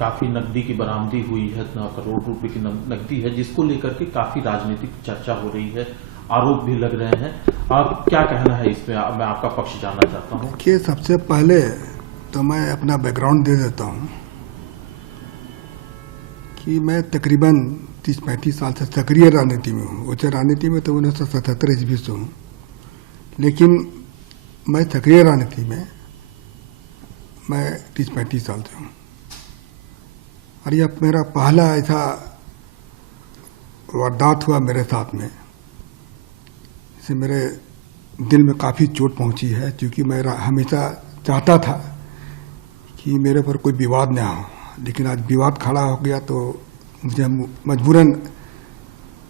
काफी नकदी की बरामदी हुई है, करोड़ रुपए की नकदी है, जिसको लेकर के काफी राजनीतिक चर्चा हो रही है, आरोप भी लग रहे हैं। आप क्या कहना है इसमें? मैं आपका पक्ष जानना चाहता हूं। देखिए, सबसे पहले तो मैं अपना बैकग्राउंड दे देता हूं कि मैं तकरीबन 30-35 साल से सक्रिय राजनीति में हूँ। उच्च राजनीति में तो 1977 ईस्वी से हूँ, लेकिन मैं सक्रिय राजनीति में मैं 30-35 साल से हूँ। और यह मेरा पहला ऐसा वारदात हुआ मेरे साथ में, इससे मेरे दिल में काफ़ी चोट पहुँची है, क्योंकि मैं हमेशा चाहता था कि मेरे पर कोई विवाद न हो, लेकिन आज विवाद खड़ा हो गया तो मुझे मजबूरन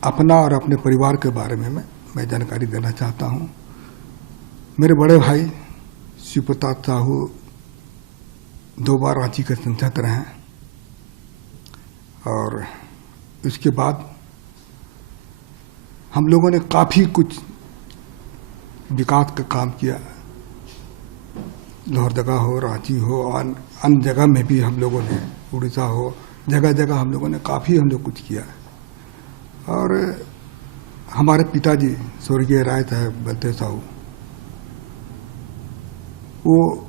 अपना और अपने परिवार के बारे में मैं जानकारी देना चाहता हूँ। मेरे बड़े भाई शिव प्रताप साहू 2 बार रांची के सांसद रहे हैं, और उसके बाद हम लोगों ने काफ़ी कुछ विकास का काम किया। लोहरदगा हो, रांची हो, अन्य जगह में भी हम लोगों ने, उड़ीसा हो, जगह जगह हम लोगों ने काफ़ी कुछ किया। और हमारे पिताजी स्वर्गीय राय साहब बलदेव साहू, वो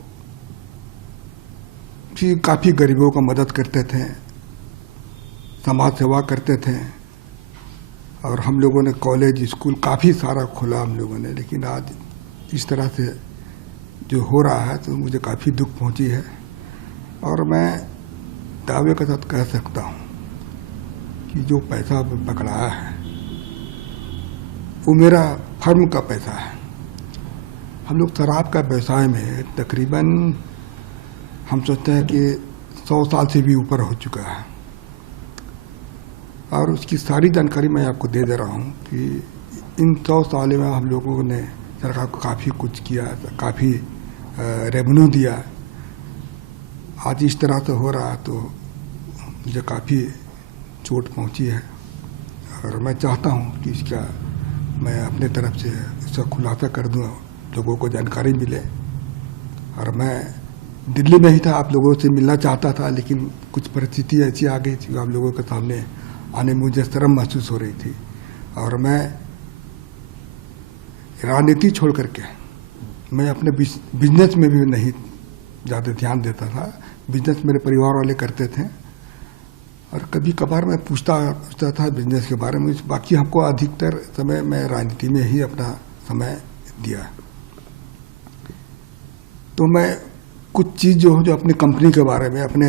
भी काफ़ी गरीबों का मदद करते थे, समाज सेवा करते थे, और हम लोगों ने कॉलेज स्कूल काफ़ी सारा खोला हम लोगों ने। लेकिन आज इस तरह से जो हो रहा है तो मुझे काफ़ी दुख पहुंची है, और मैं दावे के साथ कह सकता हूं कि जो पैसा पकड़ाया है वो मेरा फर्म का पैसा है। हम लोग शराब का व्यवसाय में तकरीबन हम सोचते हैं कि 100 साल से भी ऊपर हो चुका है, और उसकी सारी जानकारी मैं आपको दे रहा हूं कि इन 100 सालों में हम लोगों ने सरकार को काफ़ी कुछ किया, काफ़ी रेवेन्यू दिया। आज इस तरह से हो रहा तो मुझे काफ़ी चोट पहुंची है, और मैं चाहता हूं कि इसका मैं अपने तरफ से इसका खुलासा कर दूं, लोगों को जानकारी मिले। और मैं दिल्ली में ही था, आप लोगों से मिलना चाहता था, लेकिन कुछ परिस्थिति ऐसी आ गई थी, आप लोगों के सामने आने में मुझे शर्म महसूस हो रही थी। और मैं राजनीति छोड़ करके मैं अपने बिजनेस में भी नहीं ज़्यादा ध्यान देता था। बिजनेस मेरे परिवार वाले करते थे, और कभी कभार मैं पूछता था बिजनेस के बारे में। बाकी हमको अधिकतर समय मैं राजनीति में ही अपना समय दिया। तो मैं कुछ चीज़ जो अपनी कंपनी के बारे में, अपने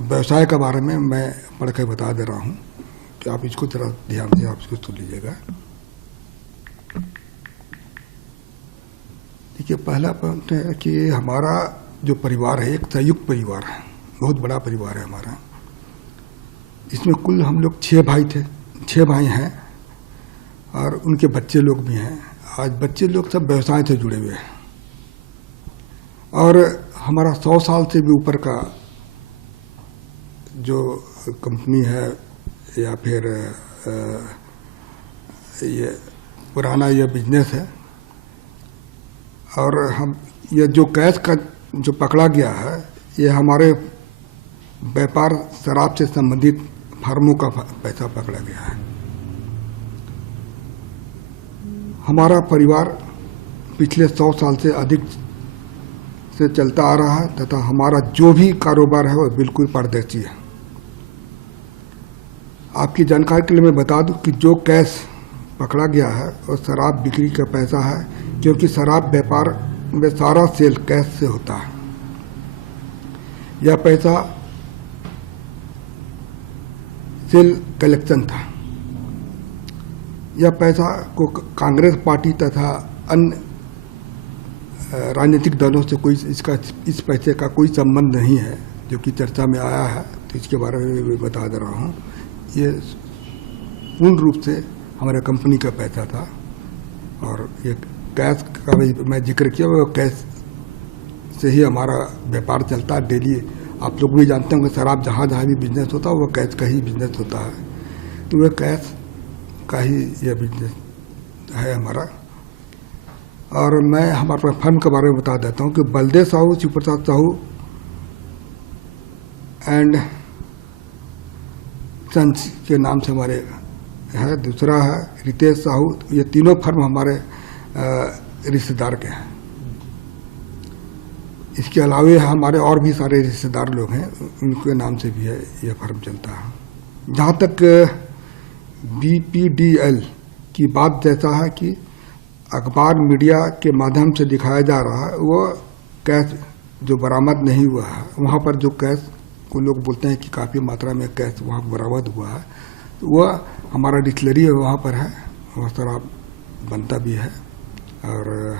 व्यवसाय के बारे में मैं पढ़ के बता दे रहा हूँ, कि आप इसको जरा ध्यान से आप इसको सुन लीजिएगा। देखिए, पहला पॉइंट है कि हमारा जो परिवार है एक संयुक्त परिवार है, बहुत बड़ा परिवार है हमारा। इसमें कुल हम लोग 6 भाई थे, 6 भाई हैं, और उनके बच्चे लोग भी हैं। आज बच्चे लोग सब व्यवसाय से जुड़े हुए हैं, और हमारा 100 साल से भी ऊपर का जो कंपनी है या फिर ये पुराना ये बिजनेस है। और हम ये जो कैश का जो पकड़ा गया है, ये हमारे व्यापार शराब से संबंधित फर्मों का पैसा पकड़ा गया है। हमारा परिवार पिछले 100 साल से अधिक से चलता आ रहा है, तथा हमारा जो भी कारोबार है वो बिल्कुल पारदर्शी है। आपकी जानकारी के लिए मैं बता दूं कि जो कैश पकड़ा गया है वो शराब बिक्री का पैसा है, क्योंकि शराब व्यापार में सारा सेल कैश से होता है। यह पैसा सेल कलेक्शन था। यह पैसा को कांग्रेस पार्टी तथा अन्य राजनीतिक दलों से कोई इस पैसे का कोई संबंध नहीं है, जो कि चर्चा में आया है। तो इसके बारे में मैं बता दे रहा हूँ, ये पूर्ण रूप से हमारे कंपनी का पैसा था। और ये कैश का भी मैं जिक्र किया, वो कैश से ही हमारा व्यापार चलता है डेली। आप लोग भी जानते होंगे, शराब जहाँ जहाँ भी बिजनेस होता है वो कैश का ही बिजनेस होता है। तो वह कैश का ही यह बिजनेस है हमारा। और मैं हमारे फर्म के बारे में बता देता हूँ कि बलदेव साहू, शिव प्रताप साहू एंड सन्स के नाम से हमारे है, दूसरा है रितेश साहू। ये तीनों फर्म हमारे रिश्तेदार के हैं। इसके अलावे हमारे और भी सारे रिश्तेदार लोग हैं, उनके नाम से भी है ये फर्म चलता है। जहाँ तक BPDL की बात जैसा है कि अखबार मीडिया के माध्यम से दिखाया जा रहा है, वो कैश जो बरामद नहीं हुआ है, वहाँ पर जो कैश को लोग बोलते हैं कि काफ़ी मात्रा में कैश वहाँ बरामद हुआ है, तो वह हमारा डिस्टिलरी वहाँ पर है, वह शराब बनता भी है और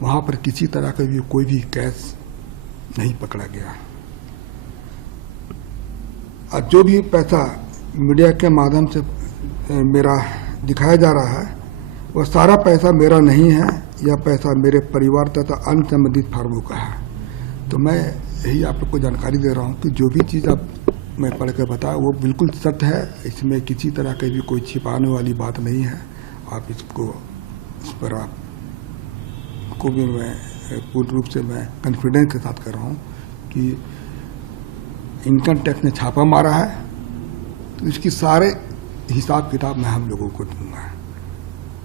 वहाँ पर किसी तरह का भी कोई भी कैश नहीं पकड़ा गया। और जो भी पैसा मीडिया के माध्यम से मेरा दिखाया जा रहा है, वह सारा पैसा मेरा नहीं है, यह पैसा मेरे परिवार तथा अन्य संबंधित फार्मों का है। तो मैं यही आप लोग को जानकारी दे रहा हूँ कि जो भी चीज़ आप मैं पढ़ कर बताया वो बिल्कुल सत्य है, इसमें किसी तरह की भी कोई छिपाने वाली बात नहीं है। आप इसको इस पर आपको भी मैं पूर्ण रूप से मैं कॉन्फिडेंस के साथ कर रहा हूँ कि इनकम टैक्स ने छापा मारा है, तो इसकी सारे हिसाब किताब मैं हम लोगों को दूंगा।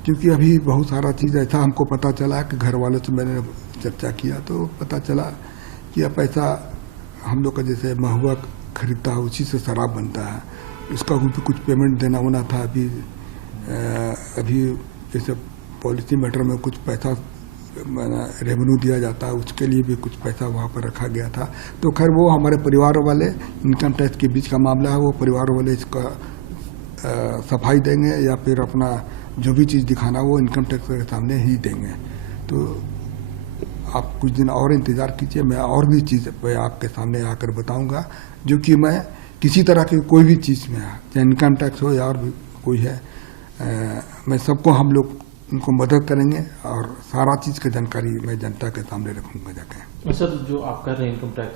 क्योंकि अभी बहुत सारा चीज़ ऐसा हमको पता चला कि घर वालों से मैंने चर्चा किया तो पता चला कि यह पैसा हम लोग का जैसे महुआ खरीदता है उसी से शराब बनता है, उसका भी कुछ पेमेंट देना होना था। अभी जैसे पॉलिसी मैटर में कुछ पैसा रेवेन्यू दिया जाता है, उसके लिए भी कुछ पैसा वहाँ पर रखा गया था। तो खैर वो हमारे परिवार वाले, इनकम टैक्स के बीच का मामला है, वो परिवार वाले इसका सफाई देंगे या फिर अपना जो भी चीज़ दिखाना वो इनकम टैक्स के सामने ही देंगे। तो आप कुछ दिन और इंतज़ार कीजिए, मैं और भी चीज़ मैं आपके सामने आकर बताऊंगा, जो कि मैं किसी तरह की कोई भी चीज़ में चाहे इनकम टैक्स हो या और भी कोई है, मैं सबको हम लोग उनको मदद करेंगे और सारा चीज़ की जानकारी मैं जनता के सामने रखूंगा जाके। सर, जो आप कर रहे हैं इनकम टैक्स